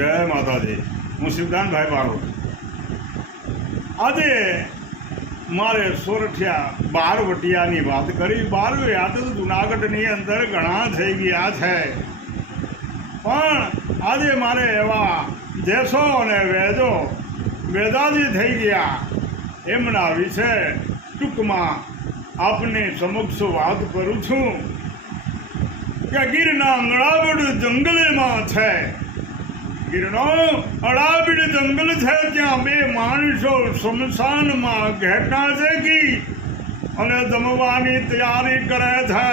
જય માતાજી। હું શિવદાનભાઈ બારોટ। આજે મારે સોરઠિયા બારવટિયાની વાત કરી। બારવટિયા તો જુનાગઢની અંદર ઘણા થઈ ગયા છે, પણ આજે મારે એવા દેશો અને વેદાજી થઈ ગયા એમના વિશે ટૂંકમાં આપની સમક્ષ વાત કરું છું કે ગીરના અડાબડ જંગલમાં છે, ગીરનો અડાબડ જંગલ છે, ત્યાં બે માણસો શમશાનમાં ઘેટા શેકી અને જમવાની તૈયારી કરે છે।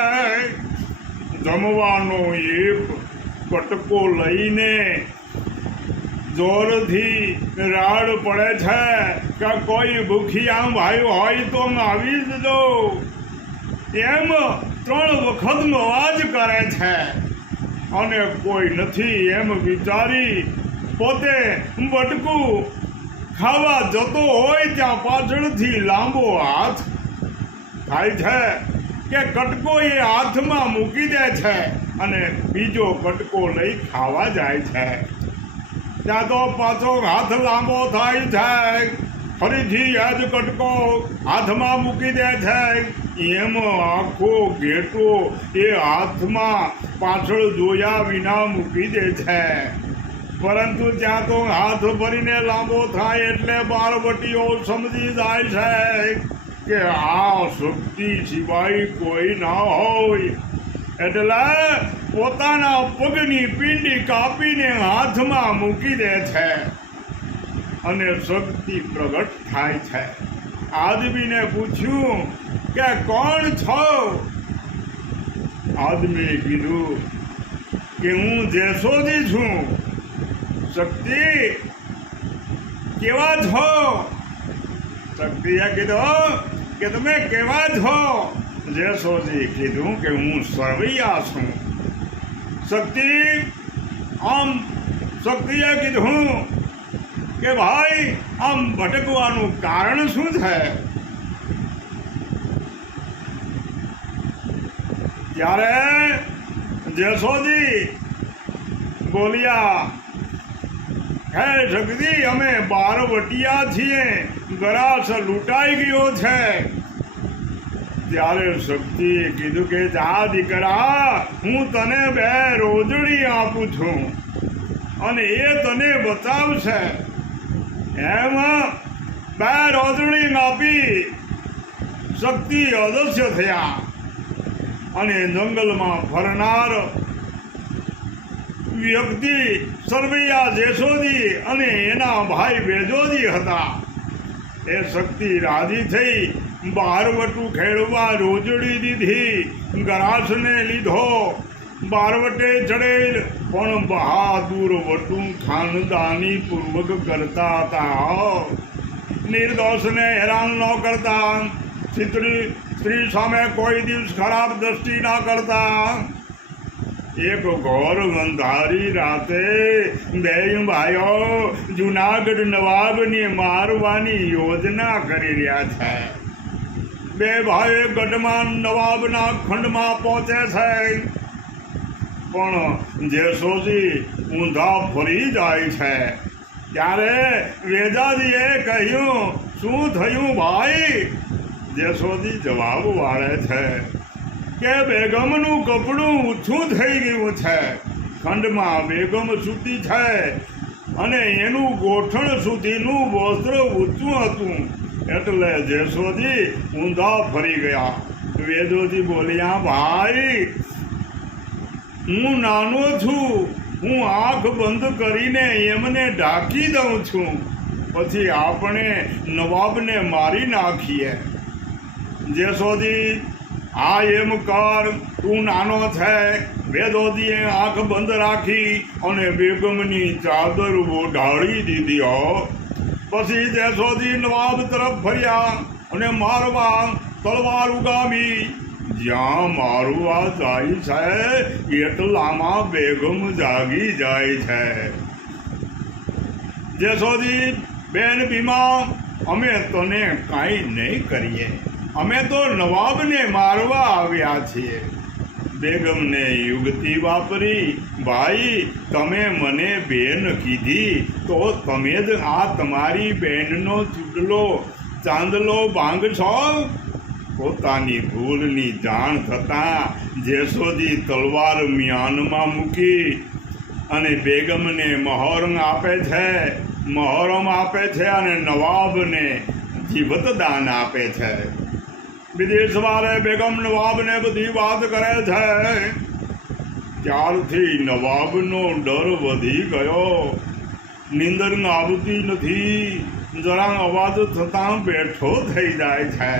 જમવાનો એક કટકો લઈને જોરથી રાડ પડે છે કે કોઈ ભૂખિયા ભાઈ હોય તો આવી જજો, એમ 3 વખત અવાજ કરે છે અને કોઈ નથી એમ વિચારી પોતે બટકું ખાવા જતો હોય ત્યાં પાછળથી લાંબો હાથ થાય છે કે કટકો એ હાથમાં મૂકી દે છે અને બીજો કટકો લઈ ખાવા જાય છે। ત્યાં તો પાછો હાથ લાંબો થાય છે, ફરીથી એ જ કટકો હાથમાં મૂકી દે છે, એમ આખો ઘેટો એ હાથમાં પાછળ જોયા વિના મૂકી દે છે। પરંતુ ત્યાં તો હાથ ભરીને લાંબો થાય એટલે બારવટીઓ સમજી જાય છે કે આ શક્તિ સિવાય કોઈ ના હોય, એટલે પોતાના પગની પીંડી કાપીને હાથમાં મૂકી દે છે અને શક્તિ પ્રગટ થાય છે। આદમીને પૂછ્યું કે કોણ છો? આદમીએ કીધું કે હું જેસોજી છું। શક્તિ કેવા છો? શક્તિએ કીધું કે તમે કેવા છો? જેસોજી કીધું કે હું સરવૈયા છું। શક્તિએ કીધું કે ભાઈ આમ ભટકવાનું કારણ શું છે? ત્યારે જેસોજી બોલ્યા, હે શક્તિ, અમે બારવટિયા છીએ, ગરાસ લૂંટાઈ ગયો છે। ત્યારે શક્તિએ કીધું કે જા દીકરા, હું તને 2 રોજડી આપું છું અને એ તને બચાવશે। એમ 2 રોજડી આપી શક્તિ અદૃશ્ય થયા અને જંગલમાં ફરનાર વ્યક્તિ સરવૈયા જેસોજી અને એના ભાઈ બેજોજી હતા। એ શક્તિ રાજી થઈ બારવટું ખેડવા રોજડી દીધી, ગરાસને લીધો, બારવટે ચડેલ પણ બહાદુર વટું ખાનદાની પૂર્વક કરતા હતા। નિર્દોષને હેરાન ન કરતા, સ્ત્રી સામે કોઈ દિવસ ખરાબ દ્રષ્ટિ ના કરતા। એક ઘોર અંધારી રાતે 2 ભાઈઓ જુનાગઢ નવાબને મારવાની યોજના કરી રહ્યા છે। 2 ભાઈઓ ગઢમાં નવાબના ખંડમાં પહોંચે છે, પણ જેસોજી ઊંધા ફરી જાય છે। ત્યારે વેદાજીએ કહ્યું, શું થયું ભાઈ? જેસોજી જવાબ વાળે છે કે બેગમનું કપડું ઊંચું થઈ ગયું છે, ખંડમાં બેગમ સૂતી છે અને એનું ગોઠણ સુધીનું વસ્ત્ર ઊંચું હતું એટલે જેસોજી ઊંધા ફરી ગયા। વેદોજી બોલ્યા, ભાઈ હું નાનો છું, હું આંખ બંધ કરીને એમને ઢાંકી દઉં છું, પછી આપણે નવાબને મારી નાખીએ। જેસોજી, હા એમ કર, તું નાનો છે। વેદોજીએ આંખ બંધ રાખી અને બેગમની ચાદર ઓઢાળી દીધી। પછી જેસોજી નવાબ તરફ ફર્યા અને મારવા તલવાર ઉગામી। જ્યાં મારવા જાય છે એટલામાં બેગમ જાગી જાય છે। જેસોજી, બેન ભીમા, અમે તને કાંઈ નહીં કરીએ, અમે તો નવાબને મારવા આવ્યા છીએ। બેગમને યુગતી વાપરી, ભાઈ તમે મને બેન કીધી તો તમે જ આ તમારી બેનનો ચૂડલો ચાંદલો ભાંગશો? પોતાની ભૂલની જાણ થતાં જેસોદી તલવાર મ્યાનમાં મૂકી અને બેગમને મહોરમ આપે છે અને નવાબને જીવતદાન આપે છે. વિદેશવાળે બેગમ નવાબને બધી વાત કરે છે. ત્યારથી નવાબનો ડર વધી ગયો. નીંદર આવતી નથી, જરા અવાજ થતાં બેઠો થઈ જાય છે.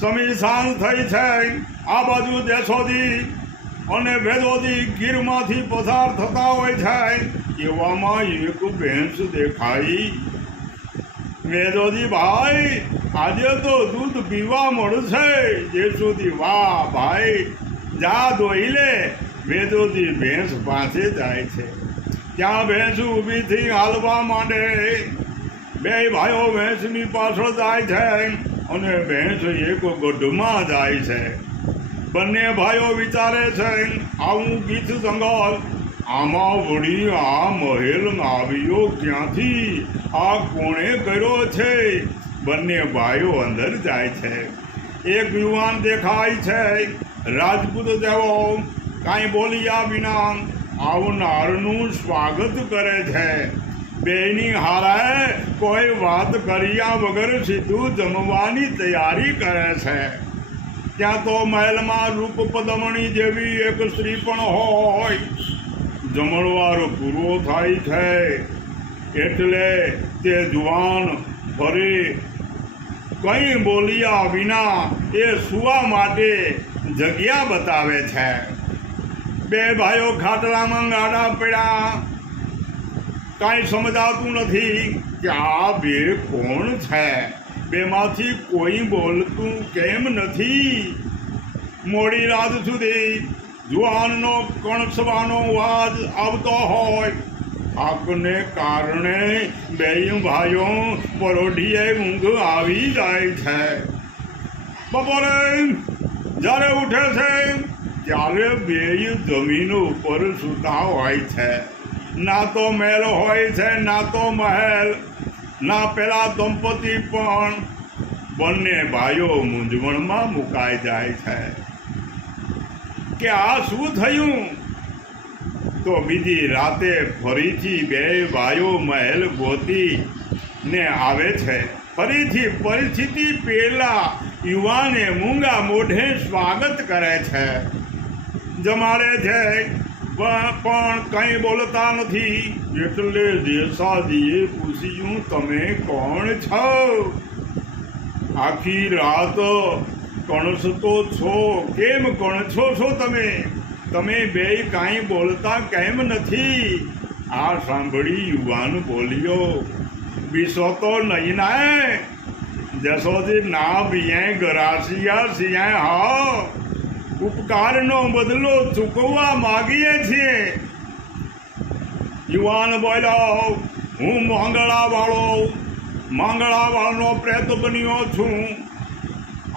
સમી સાંજ થઈ છે. આ બાજુ જેસોદી અને વેદોદી ગીરમાંથી પસાર થતા હોય છે. એવામાં એક ભેંસ દેખાઈ. વેદોદી ભાઈ, આજે તો દૂધ પીવા મળશે. જેસોદી વાહ ભાઈ, જા દોઈ લે. વેદોદી ભેંસ પાસે જાય છે. ત્યાં ભેંસ ઊભી થઈ હાલવા માંડે. બે ભાઈઓ ભેંસની પાછળ જાય છે અને ભેંસ એક ગઢમાં જાય છે. બંને ભાઈઓ વિચારે છે, આવું ગીત જંગલ, આમાં વળી આ મહેલ આવ્યો ક્યાંથી? આ કોણે કર્યો છે? બંને ભાઈઓ અંદર જાય છે. એક યુવાન દેખાય છે, રાજપૂત જેવો, કાંઈ બોલ્યા વિના આવનારનું સ્વાગત કરે છે. બેની હારે કોઈ વાત કર્યા વગર સીધું જમવાની તૈયારી કરે છે. ત્યાં તો મહેલમાં રૂપ પદમણી જેવી એક સ્ત્રી પણ હોય. જમણવાર પૂરો થાય છે એટલે તે જુવાન ફરી કંઈ બોલ્યા વિના એ સૂવા માટે જગ્યા બતાવે છે. બે ભાઈઓ ખાટલામાં ગાડા પડ્યા. કાંઈ સમજાતું નથી કે આ બે કોણ છે. બેમાંથી કોઈ બોલતું કેમ નથી? મોડી રાત સુધી જુવાનનો કણસવાનો અવાજ આવતો હોય. થાકને કારણે બેય ભાઈઓ પરોઢીએ ઊંઘ આવી જાય છે. બપોરે જ્યારે ઉઠે છે ત્યારે બેય જમીન ઉપર સૂતા હોય છે. ના તો મહેલ હોય છે, ના તો મહેલ, ના પેલા દંપતી પણ. બંને ભાઈઓ મૂંઝવણમાં મુકાઈ જાય છે કે આ શું થયું? તો બીજી રાતે ફરીથી બે ભાઈઓ મહેલ ગોતી ને આવે છે. ફરીથી પરિસ્થિતિ પેલા યુવાને મૂંગા મોઢે સ્વાગત કરે છે, જમાડે છે, પણ કંઈ બોલતા નથી. એટલે જેસાજીએ પૂછ્યું, તમે કોણ છો? આખી રાત કણસતો છો, કેમ કણસો છો તમે? તમે બે કાંઈ બોલતા કેમ નથી? આ સાંભળી યુવાન બોલ્યો, બીસો તો નહીં ને? જસોજી ના બિયાય ગરાસિયા સિયાય હા, ઉપકારનો બદલો ચૂકવવા માગીએ છીએ. યુવાન બોલ્યો, હું માંગળાવાળનો પ્રેત બન્યો છું.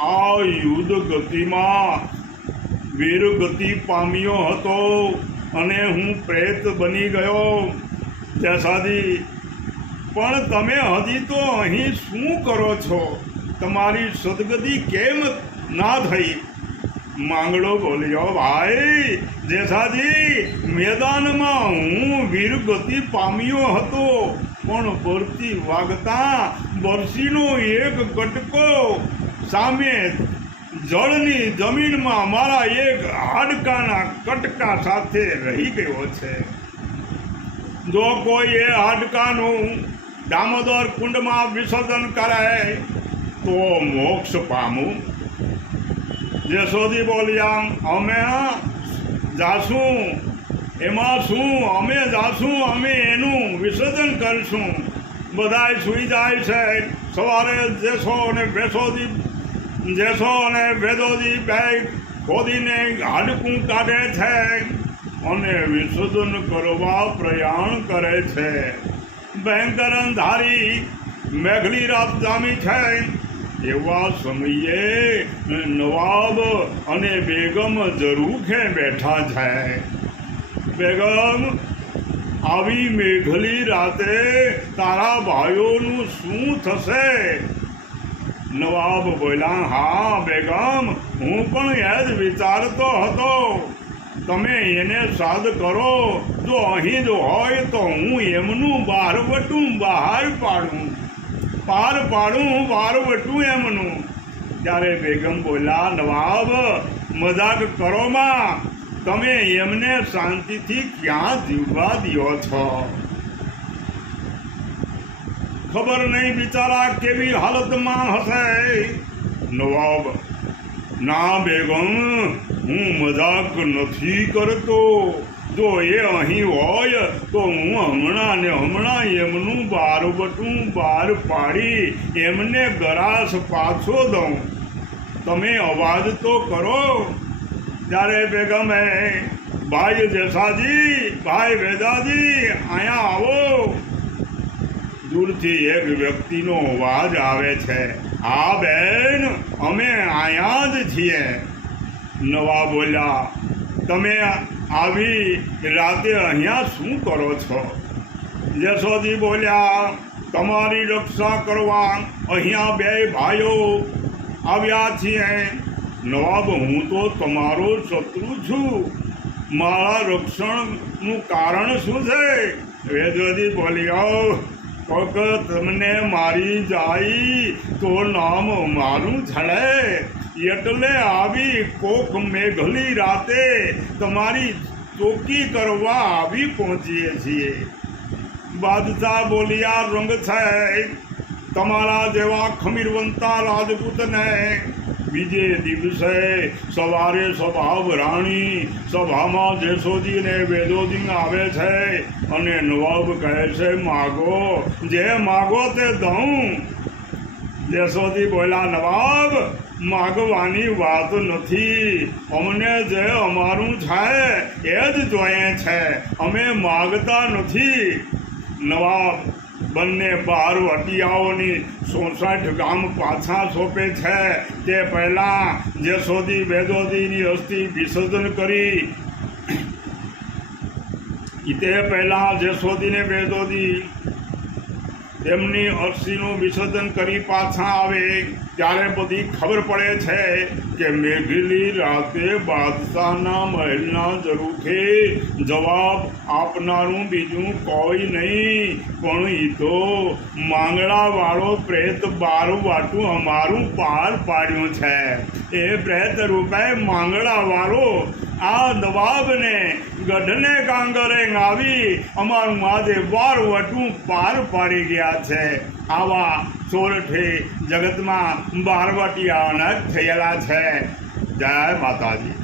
આ યુદ્ધ ગતિમાં વીર ગતિ પામ્યો હતો અને હું પ્રેત બની ગયો. જસાજી, પણ તમે હજી તો અહીં શું કરો છો? તમારી સદગતિ કેમ ના થઈ? માંગડો બોલ્યો, ભાઈ જેસાજી, મેદાનમાં હું વીર ગતિ પામ્યો હતો, પણ બરતી વાગતા બરસીનો એક કટકો સામે જળની જમીનમાં મારા એક હાડકાના કટકા સાથે રહી ગયો છે. જો કોઈ એ હાડકાનું દામોદર કુંડમાં વિસર્જન કરે તો મોક્ષ પામું. જેસોદી બોલ્યા, અમે જાશું. એમાં શું? અમે જાશું, અમે એનું વિસર્જન કરીશું. બધાય સૂઈ જાય છે. સવારે જેસો અને વેદોદી બે ખોદીને હાડકું કાઢે છે અને વિસર્જન કરવા પ્રયાણ કરે છે. ભયંકર અંધારી મેઘલી રાત જામી છે. એવા સમયે નવાબ અને બેગમ ઝરૂખે બેઠા છે. બેગમ, આવી મેઘલી રાતે તારા ભાઈઓનું શું થશે? નવાબ બોલ્યા, હા બેગમ, હું પણ એ જ વિચારતો હતો. તમે એને સાદ કરો, જો અહીં જ હોય તો હું એમનું બારવટું બહાર પાડું, બારવટું એમનું. ત્યારે બેગમ બોલ્યા, નવાબ, મજાક કરો માં, તમે એમને શાંતિથી ક્યાં જીવવા દો છો? ખબર નહીં બિચારા કેવી હાલતમાં હશે. નવાબ, ના બેગમ, હું મજાક નથી કરતો. જો એ અહીં હોય તો હું હમણાં એમનું બારવટું બહાર પાડી એમને ગરાસ પાછો દઉં. તમે અવાજ તો કરો. ત્યારે બેગમે, ભાઈ જેસાજી, ભાઈ વેદાજી, અહીંયા આવો. દૂરથી એક વ્યક્તિનો અવાજ આવે છે. હા બેન, અમે અહીંયા જ છીએ. નવાબ બોલ્યા, તમે આવી રાતે અહીંયા શું કરો છો? યશોજી બોલ્યા, તમારી રક્ષા કરવા અહીંયા બે ભાઈઓ આવ્યા છીએ. નવાબ, હું તો તમારો શત્રુ છું. મારા રક્ષણનું કારણ શું છે? વેદવતી બોલ્યા, કોક તમને મારી જાય તો નામ મારું છડે, એટલે આવી કોક મેઘલી રાતે તમારી ચોકી કરવા આવી પહોંચીએ છીએ. બાદશાહ બોલ્યા, રંગ છે. તમારા જેવા ખમીરવંતા રાજપૂતને બીજે દિવસે સવારે સભા રાણી સભામાં જેસોજીને વેદોજી આવે છે અને નવાબ કહે છે, માગો, જે માગો તે દઉં. જેસોજી બોલ્યા, નવાબ, માગવાની વાત નથી. અમને જે અમારું છે એ જ જોઈએ છે, અમે માગતા નથી. નવાબ બંને બારવટિયાઓની 66 ગામ પાછા સોંપે છે. તે પહેલાં જેસોજી વેદોજીની અસ્થિ વિસર્જન કરી. તે પહેલાં જેસોજીને વેદોજી તેમની અસ્થિનું વિસર્જન કરી પાછા આવે ત્યારે બધી ખબર પડે છે કે મેઘલી રાતે બાદશાહના મહેલના ઝરૂખે જવાબ આપનારું બીજું કોઈ નહીં, પણ એ તો માંગડાવાળો પ્રેત બારવાટું અમારું પાર પાડ્યું છે. એ પ્રેત રૂપે માંગડાવાળો આ નવાબને ગઢને કાંગરે આવી અમારું આજે બારવટું પાર પાડી ગયા છે. આવા સોરઠે જગતમાં બારવટિયા અનેક થયેલા છે. જય માતાજી.